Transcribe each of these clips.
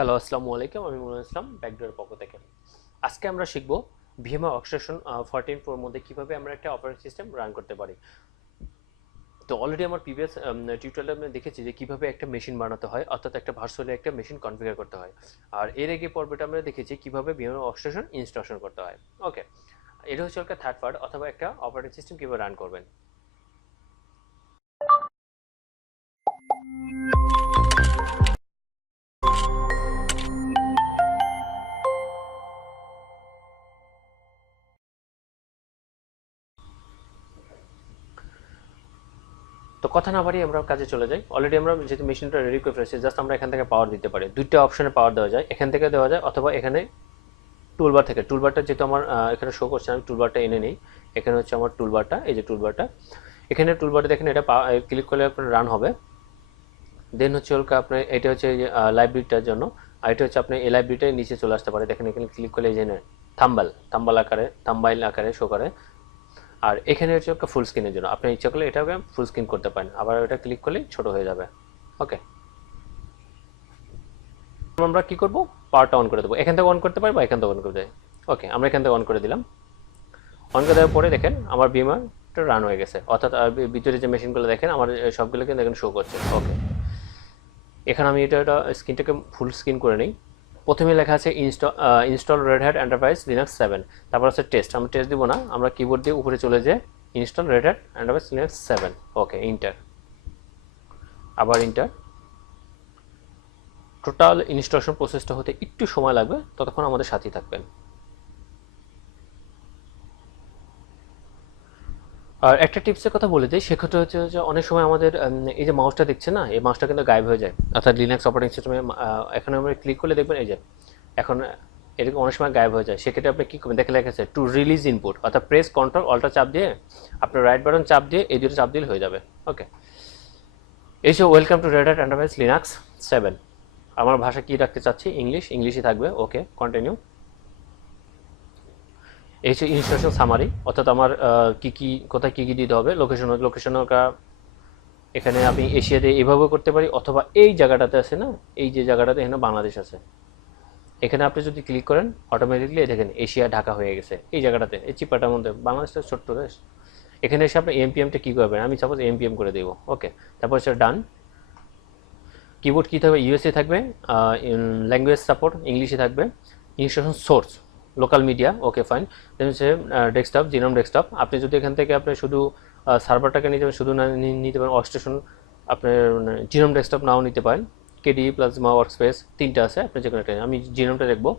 Hello, আসসালামু আলাইকুম। আমি মনিরুল ইসলাম, ব্যাকডোরের পক্ষ থেকে। আজকে আমরা শিখব ভিএমআই ওয়ার্কস্টেশন 14 প্রোর মধ্যে কিভাবে আমরা একটা অপারেটিং সিস্টেম রান করতে পারি। তো অলরেডি আমার প্রিভিয়াস টিউটোরিয়ালে আমি দেখেছি যে কিভাবে একটা মেশিন বানাতে হয়, অর্থাৎ একটা ভার্চুয়ালি একটা মেশিন কনফিগার করতে হয়। আর এর আগে পর্বটা আমরা দেখেছি কিভাবে ভিএমআই ওয়ার্কস্টেশন ইনস্টলেশন করতে হয়। ওকে, এটা হচ্ছে একটা থার্ড পার্ট, অথবা একটা অপারেটিং সিস্টেম কিভাবে রান করবেন। তো কথা না বাড়িয়ে আমরা কাজে চলে যাই। অলরেডি আমরা যেহেতু মেশিনটা রেডি করে ফেলেছি, জাস্ট আমরা এখান থেকে পাওয়ার দিতে পারি। দুইটা অপশনে পাওয়ার দেওয়া যায়, এখান থেকে দেওয়া যায় অথবা এখানে টুলবার থেকে। টুলবারটা যেহেতু আমার এখানে শো করছে, আমি টুলবারটা এনে নিই। এখানে হচ্ছে আমার টুলবারটা, এই যে টুলবারটা, এখানে টুলবারটা দেখেন, এটা ক্লিক করলে আপনার রান হবে। দেন হচ্ছে আপনার এটা হচ্ছে লাইব্রেরিটার জন্য, আর এটা হচ্ছে আপনার এই লাইব্রেরিটার নিচে চলে আসতে পারে। দেখেন এখানে ক্লিক করলে এই যে থাম্বাইল আকারে শো করে। আর এখানে হচ্ছে একটা ফুল স্ক্রিনের জন্য, আপনি ইচ্ছা করলে এটাকে ফুল স্ক্রিন করতে পারেন, আবার এটা ক্লিক করলে ছোট হয়ে যাবে। ওকে, আমরা কি করব, পাওয়ারটা অন করে দেবো। এখান থেকে অন করতে পারি বা এখান থেকে অন করে দেয়। ওকে, আমরা এখান থেকে অন করে দিলাম। অন করে দেওয়ার পরে দেখেন আমার বিমারটা রান হয়ে গেছে, অর্থাৎ ভিতরে যে মেশিনগুলো দেখেন আমার সবগুলো কিন্তু এখানে শো করছে। ওকে, এখানে আমি এটা স্ক্রিনটাকে ফুল স্ক্রিন করে নিই। প্রথমে লেখা আছে install Red Hat Enterprise Linux 7, তারপর আছে টেস্ট। আমরা টেস্ট দিব না, আমরা কিবোর্ড দিয়ে উপরে চলে যাই, install Red Hat Enterprise Linux 7। Okay, enter, আবার ইন্টার। টোটাল ইনস্টলেশন প্রসেসটা হতে একটু সময় লাগবে, ততক্ষণ আমাদের সাথেই থাকবেন। আর একটা টিপসের কথা বলে দিই, সেক্ষেত্রে হচ্ছে যে অনেক সময় আমাদের এই যে মাউসটা দেখছে না, এই মাউসটা কিন্তু গায়েব হয়ে যায়। অর্থাৎ লিনাক্স অপারেটিং সিস্টেমে এখানে আমরা ক্লিক করলে দেখবেন এই যে এখন এরকম অনেক সময় গায়েব হয়ে যায়। সেক্ষেত্রে আপনি কী করবেন, দেখে লেখা আছে টু রিলিজ ইনপুট, অর্থাৎ প্রেস কন্ট্রোল অল্টা চাপ দিয়ে, আপনার রাইট বাটন চাপ দিয়ে, এই দুটো চাপ দিলে হয়ে যাবে। ওকে, এই যে welcome to Red Hat Enterprise Linux 7। আমার ভাষা কি রাখতে চাচ্ছি, ইংলিশই থাকবে। Okay, continue. এই হচ্ছে ইনস্টলেশন সামারি, অর্থাৎ আমার কোথায় কী দিতে হবে, লোকেশন এখানে আমি এশিয়াতে এভাবেও করতে পারি, অথবা এই জায়গাটাতে আছে না, এই যে জায়গাটাতে এখানে বাংলাদেশ আছে, এখানে আপনি যদি ক্লিক করেন অটোমেটিকলি দেখেন এশিয়া ঢাকা হয়ে গেছে। এই জায়গাটাতে এই চিপাটার মধ্যে বাংলাদেশটা ছোট্ট দেশ। এখানে এসে আপনি এমপিএমটা কী করবেন, আমি সাপোজ এমপিএম করে দেবো। ওকে, তারপর হচ্ছে ডান। কিবোর্ড কী থাকবে, ইউএসএ থাকবে, ল্যাঙ্গুয়েজ সাপোর্ট ইংলিশে থাকবে, ইনস্টলেশন সোর্স লোকাল মিডিয়া। ওকে, ফাইন। দেন হচ্ছে ডেস্কটপ, জিনোম ডেস্কটপ। আপনি যদি এখান থেকে আপনি শুধু সার্ভারটাকে নিতে পারেন, শুধু না নিতে পারেন ওয়ার্কস্টেশন, আপনার জিনোম ডেস্কটপ নাও নিতে পারেন। কেডি প্লাজমা ওয়ার্কস্পেস তিনটা আছে, আপনি যে কোনো একটা, আমি জিনোমটা দেখবো।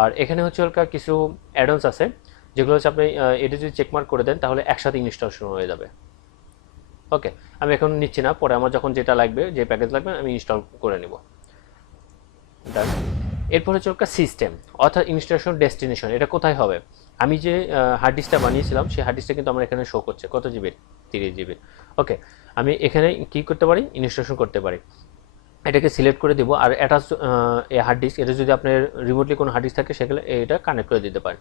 আর এখানে হচ্ছে কিছু অ্যাডন্স আছে, যেগুলো হচ্ছে আপনি এটা যদি চেকমার্ক করে দেন তাহলে একসাথে ইনস্টলেশন হয়ে যাবে। ওকে, আমি এখন নিচ্ছি না, পরে আমার যখন যেটা লাগবে, যে প্যাকেজ লাগবে আমি ইনস্টল করে নেব। ডান। এরপর হচ্ছে সিস্টেম, অর্থাৎ ইনস্টলেশন ডেস্টিনেশন, এটা কোথায় হবে। আমি যে হার্ড ডিস্কটা বানিয়েছিলাম, সেই হার্ড ডিস্কটা কিন্তু আমার এখানে শো করছে কত জিবির, 30 জিবির। ওকে, আমি এখানে কি করতে পারি, ইনস্টলেশন করতে পারি। এটাকে সিলেক্ট করে দিব, আর অ্যাটাচ হার্ড ডিস্ক, এটা যদি আপনার রিমোটলি কোনো হার্ড ডিস্ক থাকে সেগুলো এটা কানেক্ট করে দিতে পারেন।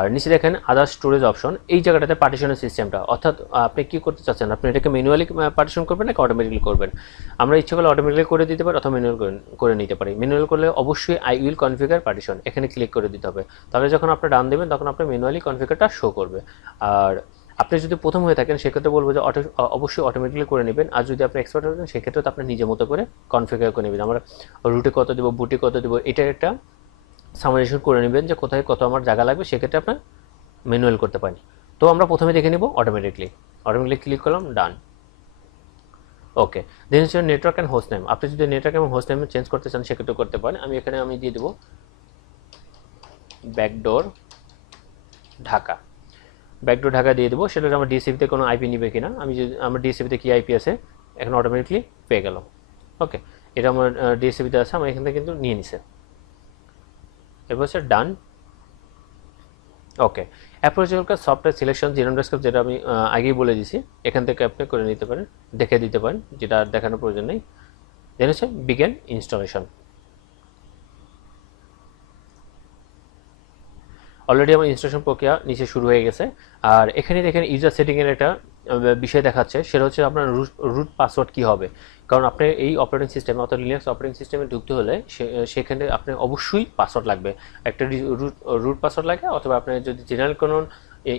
আর নিচে দেখেন আদার স্টোরেজ অপশন, এই জায়গাটাতে পার্টিশনের সিস্টেমটা, অর্থাৎ আপনি কি করতে চাচ্ছেন, আপনি এটাকে ম্যানুয়ালি পার্টিশন করবেন নাকি অটোমেটিক্যালি করবেন। আমরা ইচ্ছে করলে অটোমেটিক্যালি করে দিতে পারি, অথবা ম্যানুয়াল করে নিতে পারি। ম্যানুয়াল করলে অবশ্যই আই উইল কনফিগার পার্টিশন এখানে ক্লিক করে দিতে হবে, তাহলে যখন আপনি ডান দেবেন তখন আপনার ম্যানুয়ালি কনফিগারটা শো করবে। আর আপনি যদি প্রথম হয়ে থাকেন সেক্ষেত্রে বলবো যে অবশ্যই অটোমেটিক্যালি করে নেবেন, আর যদি আপনি এক্সপার্ট হয়ে থাকেন সেক্ষেত্রে তো আপনার নিজের মতো করে কনফিগার করে নেবেন। আমরা রুটে কত দেবো, বুটে কত দেবো, এটা একটা সামারাইজেশন করে নেবেন যে কোথায় কত আমার জায়গা লাগবে, সেক্ষেত্রে আপনার ম্যানুয়াল করতে পারি। তো আমরা প্রথমে দেখে নিব অটোমেটিকলি ক্লিক করলাম, ডান। ওকে, দেন হচ্ছে নেটওয়ার্ক অ্যান্ড হোস্ট নেম। আপনি যদি নেটওয়ার্ক এবং হোস্ট নেম চেঞ্জ করতে চান সেক্ষেত্রে করতে পারেন। আমি দিয়ে দেবো ব্যাকডোর ঢাকা দিয়ে দেবো। সেটা আমার ডিসিপিতে কোনো আইপি নিবে কিনা, আমার ডিসিপিতে কি আইপি আছে এখন অটোমেটিকলি পেয়ে গেল। ওকে, এটা আমার ডিসিপিতে আছে, আমার এখান থেকে কিন্তু নিয়ে নিছে। এরপর হচ্ছে ডান। ওকে, অ্যাপ্রোচের সফটওয়্যার সিলেকশন জিনোম ডেস্কটপ, যেটা আমি আগেই বলে দিয়েছি, এখান থেকে আপনি করে নিতে পারেন, দেখে দিতে পারেন, যেটা আর দেখানোর প্রয়োজন নেই। দেন হচ্ছে বিগেন ইনস্টলেশন। অলরেডি আমার ইনস্টলেশন প্রক্রিয়া নিচে শুরু হয়ে গেছে। আর এখানে দেখেন ইউজার সেটিংয়ের একটা বিষয় দেখাচ্ছে, সেটা হচ্ছে আপনার রুট পাসওয়ার্ড কী হবে। কারণ আপনি এই অপারেটিং সিস্টেমে অর্থাৎ লিনাক্স অপারেটিং সিস্টেমে ঢুকতে হলে সেখানে আপনার অবশ্যই পাসওয়ার্ড লাগবে, একটা রুট পাসওয়ার্ড লাগে, অথবা আপনি যদি জেনারেল কোনো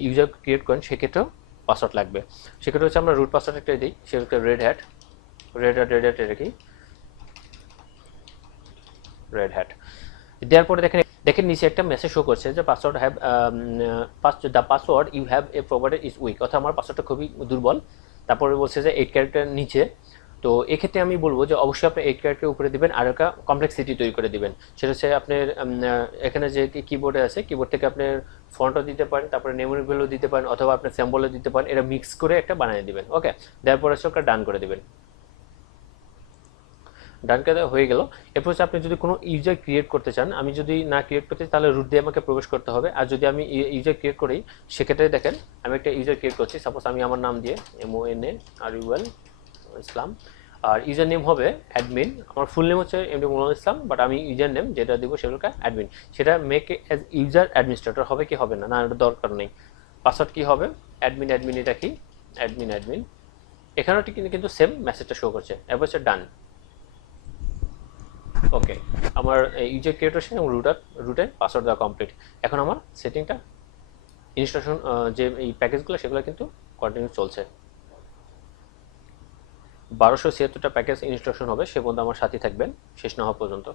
ইউজার ক্রিয়েট করেন সেক্ষেত্রেও পাসওয়ার্ড লাগবে। সেক্ষেত্রে হচ্ছে আমরা রুট পাসওয়ার্ড একটা দিই, সেটা হচ্ছে রেড হ্যাট রাখি, রেড হ্যাট দেওয়ার পরে দেখেন নিচে একটা মেসেজ শো করছে যে password have the password you have a provided is weak, অর্থাৎ আমার পাসওয়ার্ডটা খুবই দুর্বল। তারপরে বলছে যে 8 ক্যারেক্টার নিচে। তো এক্ষেত্রে আমি বলবো যে অবশ্যই আপনি 8 ক্যারেক্টার উপরে দিবেন, আর একটা কমপ্লেক্সিটি তৈরি করে দিবেন। সেটা হচ্ছে আপনার এখানে যে কিবোর্ডে আছে, কিবোর্ড থেকে আপনার ফন্টও দিতে পারেন, তারপরে নেমোনিক ভ্যালু দিতে পারেন, অথবা আপনার স্যাম্বলও দিতে পারেন। এটা মিক্স করে একটা বানিয়ে দিবেন। ওকে, দেওয়ার পরে হচ্ছে ডান করে দিবেন। ডান করে হয়ে গেল। এরপর হচ্ছে আপনি যদি কোনো ইউজার ক্রিয়েট করতে চান, আমি যদি না ক্রিয়েট করতে চাই তাহলে রুট দিয়ে আমাকে প্রবেশ করতে হবে। আর যদি আমি ইউজার ক্রিয়েট করি, সেক্ষেত্রে দেখেন আমি একটা ইউজার ক্রিয়েট করছি। সাপোজ আমি আমার নাম দিয়ে MONARUL ইসলাম, আর ইউজার নেম হবে অ্যাডমিন। আমার ফুল নেম হচ্ছে এমডি মোহাম্মদ ইসলাম, বাট আমি ইউজার নেম যেটা দিব সেগুলোকে অ্যাডমিন। সেটা মেক অ্যাজ ইউজার অ্যাডমিনিস্ট্রেটর হবে কি হবে না, না এটা দরকার নেই। পাসওয়ার্ড কি হবে, অ্যাডমিন রাখি, অ্যাডমিন। এখানেও কিন্তু সেম মেসেজটা শো করছে। এরপর হচ্ছে ডান। ওকে, আমার ইউজার ক্রিয়েটর এবং রুটে পাসওয়ার্ড দেওয়া কমপ্লিট। এখন আমার সেটিংটা ইনস্টলেশন যে এই প্যাকেজগুলো সেগুলো কিন্তু কন্টিনিউ চলছে। 1276টা প্যাকেজ ইনস্টলেশন হবে, সে পর্যন্ত আমার সাথে থাকবেন শেষ না হওয়া পর্যন্ত।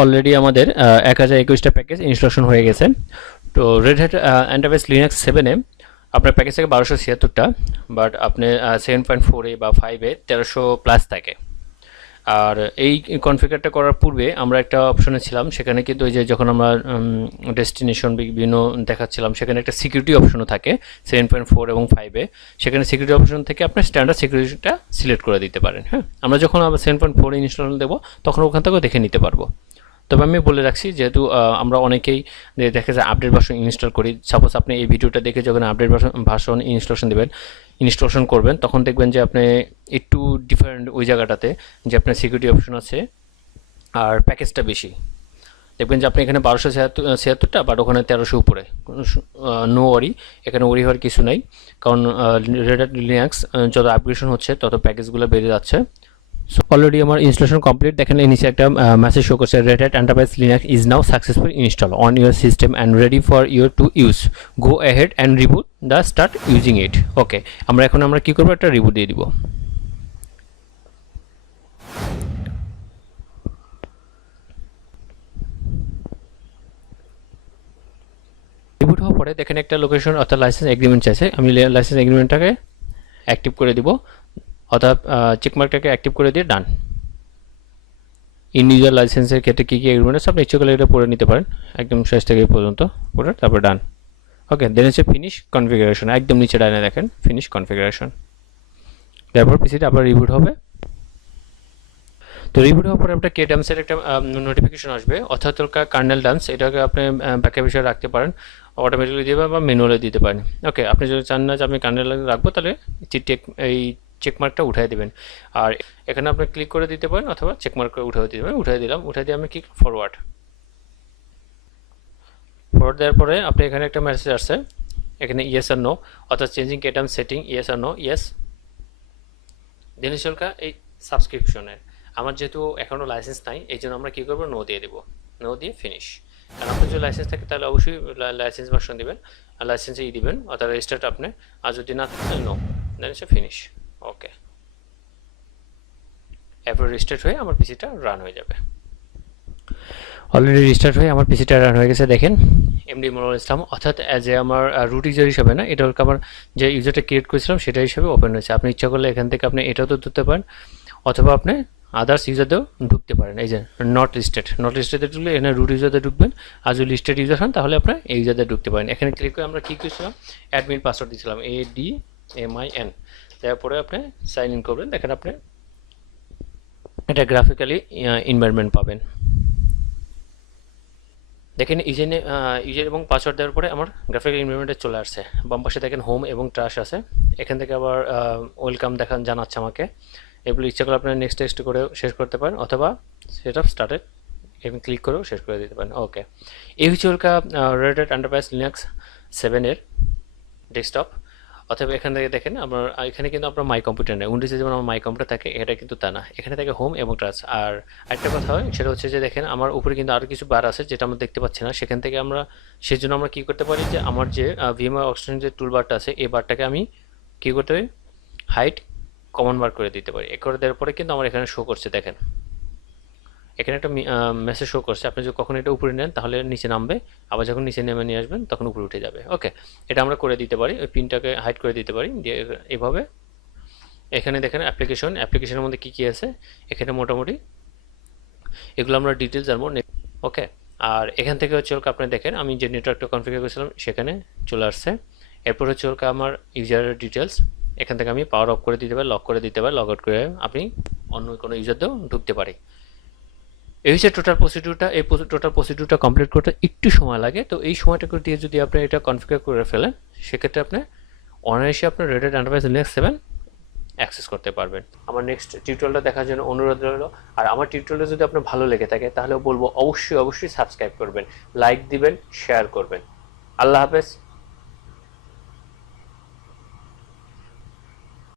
অলরেডি আমাদের 1021টা প্যাকেজ ইনস্টলেশন হয়ে গেছে। তো রেড হ্যাট এন্টারপ্রাইজ লিনাক্স 7-এ আপনার প্যাকেজ থাকে 1276টা, বাট আপনি 7.4-এ বা 5-এ 1300+ থাকে। আর এই কনফিগারটা করার পূর্বে আমরা একটা অপশনে ছিলাম, সেখানে কিন্তু ওই যে যখন আমরা ডেস্টিনেশন বিভিন্ন দেখাচ্ছিলাম, সেখানে একটা সিকিউরিটি অপশনও থাকে 7.4 এবং 5-এ। সেখানে সিকিউরিটি অপশন থেকে আপনার স্ট্যান্ডার্ড সিকিউরিটিটা সিলেক্ট করে দিতে পারেন। হ্যাঁ, আমরা যখন আবার 7.4 ইনস্টল দেবো তখন ওখান থেকেও দেখে নিতে পারবো। তবে আমি বলে রাখছি, যেহেতু আমরা অনেকেই দেখা যায় আপডেট ভার্সন ইনস্টল করি। সাপোজ আপনি এই ভিডিওটা দেখে যখন আপডেট ভার্সন ইনস্টলেশন করবেন, তখন দেখবেন যে আপনি একটু ডিফারেন্ট ওই জায়গাটাতে যে আপনার সিকিউরিটি অপশন আছে আর প্যাকেজটা বেশি। দেখবেন যে আপনি এখানে 1276টা, বাট ওখানে 1300 উপরে। নো ওয়ারি, এখানে ওয়ারি হওয়ার কিছু নাই, কারণ রেড হ্যাট লিনাক্স যত আপগ্রেডেশন হচ্ছে তত প্যাকেজগুলো বেড়ে যাচ্ছে। সো অলরেডি আমার ইনস্টলেশন কমপ্লিট। দেখেন এই নিচে একটা মেসেজ শো করছে, Red Hat Enterprise Linux is now successful install on your system and ready for your to use, go ahead and reboot the start using it. Okay, আমরা কি করবো, একটা রিবুট দিয়ে দিব। রিবুট হওয়ার পরে দেখেন একটা লোকেশন অর্থাৎ লাইসেন্স এগ্রিমেন্ট চাইছে। আমি লাইসেন্স এগ্রিমেন্টটাকে অ্যাক্টিভ করে দিব, অর্থাৎ চেকমার্কটাকে অ্যাক্টিভ করে দিয়ে ডান। ইন্ডিভিজুয়াল লাইসেন্সের ক্ষেত্রে কী কী এগ্রিমেন্ট আছে আপনি ইচ্ছে করলে এটা পড়ে নিতে পারেন একদম শেষ থেকে পর্যন্ত পড়ে, তারপর ডান। ওকে, দেন হচ্ছে ফিনিশ কনফিগারেশন, একদম নিচে ডানে দেখেন ফিনিশ কনফিগারেশন। তারপর পিসিটা আবার রিবুট হবে। তো রিবুট হওয়ার পরে আপনার কেডামসের একটা নোটিফিকেশন আসবে, অর্থাৎ কার্নেল ডামস। এটাকে আপনি ব্যাখ্যা বিষয়ে রাখতে পারেন, অটোমেটিক্যালি দিতে পারেন বা ম্যানুয়ালি দিতে পারেন। ওকে, আপনি যদি চান না যে আমি কার্নেল রাখবো, তাহলে এই চেকমার্কটা উঠাই দেবেন। আর এখানে আপনি ক্লিক করে দিতে পারেন, অথবা চেকমার্ক করে উঠাই দিতে পারেন। উঠাই দিয়ে আমি ক্লিক ফরওয়ার্ড দেওয়ার পরে আপনি এখানে একটা মেসেজ আসছে, এখানে ইয়েস আর নো, অর্থাৎ চেঞ্জিং কেডাম সেটিং ইয়েস আর নো, ইয়েস। দেন এই সাবস্ক্রিপশনের আমার যেহেতু এখনও লাইসেন্স নাই, এই জন্য আমরা কী করবো, নো দিয়ে দেবো, নো দিয়ে ফিনিশ। কারণ আপনার যদি লাইসেন্স থাকে তাহলে অবশ্যই লাইসেন্স ভার্সন দেবেন, আর লাইসেন্সে দিবেন, অর্থাৎ রেজিস্টার্ড আপনি। আর যদি না থাকে নো, দেন ফিনিশ। ওকে, এরপর রেজিস্টার্ড হয়ে আমার পিসিটা রান হয়ে যাবে। অলরেডি রেজিস্টার্ড হয়ে আমার পিসিটা রান হয়ে গেছে। দেখেন এমডি মোহাম্মদ ইসলাম, অর্থাৎ অ্যাজ এ আমার রুট ইউজার হিসাবে না, এটা আমার যে ইউজারটা ক্রিয়েট করেছিলাম সেটা হিসাবে ওপেন হয়েছে। আপনি ইচ্ছা করলে এখান থেকে আপনি এটাও তো ধরতে পারেন, অথবা আপনি আদার্স ইউজারদেরও ঢুকতে পারেন। এই যে নট লিস্টেডে ঢুকলে এখানে রুট ইউজারদের ঢুকবেন, আর যদি লিস্টেড ইউজার হন তাহলে আপনার এই ইউজারদের ঢুকতে পারেন। এখানে ক্লিক করে আমরা কী করেছিলাম, অ্যাডমিন পাসওয়ার্ড দিয়েছিলাম ADMIN। তারপরে আপনি সাইন ইন করবেন। দেখেন আপনি এটা গ্রাফিক্যালি এনভায়রনমেন্ট পাবেন। দেখেন ইউজার এবং পাসওয়ার্ড দেওয়ার পরে আমার গ্রাফিক্যাল এনভায়রনমেন্টে চলে আসছে। বাম পাশে দেখেন হোম এবং ট্রাশ আছে, এখান থেকে আবার ওয়েলকাম জানাচ্ছে আমাকে। এগুলো ইচ্ছা করে আপনার নেক্সট করে শেষ করতে পারেন, অথবা সেট আপ স্টার্টেড এবং ক্লিক করেও শেষ করে দিতে পারেন। ওকে, এই হচ্ছে হলকা রেড হ্যাট এন্টারপ্রাইজ লিনাক্স 7 এর ডেস্কটপ। অথবা এখান থেকে দেখেন আপনার এখানে কিন্তু আপনার মাই কম্পিউটার নেই, উইন্ডোজে যেমন আমার মাই কম্পিউটার থাকে, এটা কিন্তু তা না, এখানে থাকে হোম এবং টাচ। আর একটা কথা হয় সেটা হচ্ছে যে দেখেন আমার উপরে কিন্তু আরও কিছু বার আছে যেটা আমরা দেখতে পাচ্ছি না, সেখান থেকে আমরা সেজন্য আমরা কী করতে পারি যে আমার যে ভিএমআই অপশন যে টুল বারটা আছে এই বারটাকে আমি কী করতে পারি, হাইট কমন বার করে দিতে পারি। এ করে দেওয়ার পরে কিন্তু আমার এখানে শো করছে, দেখেন এখানে একটা মেসেজ শো করছে। আপনি যদি কখন এটা উপরে নেন তাহলে নিচে নামবে, আবার যখন নিচে নেমে নিয়ে আসবেন তখন উপরে উঠে যাবে। ওকে, এটা আমরা করে দিতে পারি, ওই পিনটাকে হাইড করে দিতে পারি দিয়ে এভাবে। এখানে দেখেন অ্যাপ্লিকেশনের মধ্যে কী কী আছে, এখানে মোটামুটি এগুলো আমরা ডিটেলস জানবো। ওকে, আর এখান থেকে হচ্ছে আপনি দেখেন আমি যে নেটওয়ার্কটা কনফিগার করেছিলাম সেখানে চলে আসছে। এরপর হচ্ছে আমার ইউজারের ডিটেলস, এখান থেকে আমি পাওয়ার অফ করে দিতে পারি, লক করে দিতে পারি, লগ আউট করে আপনি অন্য কোনো ইউজার দিয়েও ঢুকতে পারি। এই হচ্ছে টোটাল প্রসিডিউরটা। এই টোটাল প্রসিডিউরটা কমপ্লিট করতে একটু সময় লাগে, তো এই সময়টাকে দিয়ে যদি আপনি এটা কনফিগার করে ফেলেন সেক্ষেত্রে আপনি অনায়াসে আপনার Red Hat Enterprise Linux 7 access করতে পারবেন। আমার নেক্সট টিউটোরিয়ালটা দেখার জন্য অনুরোধ রইল। আর আমার টিউটোরিয়ালটা যদি আপনার ভালো লেগে থাকে তাহলে বলবো অবশ্যই সাবস্ক্রাইব করবেন, লাইক দিবেন, শেয়ার করবেন। আল্লাহ হাফেজ।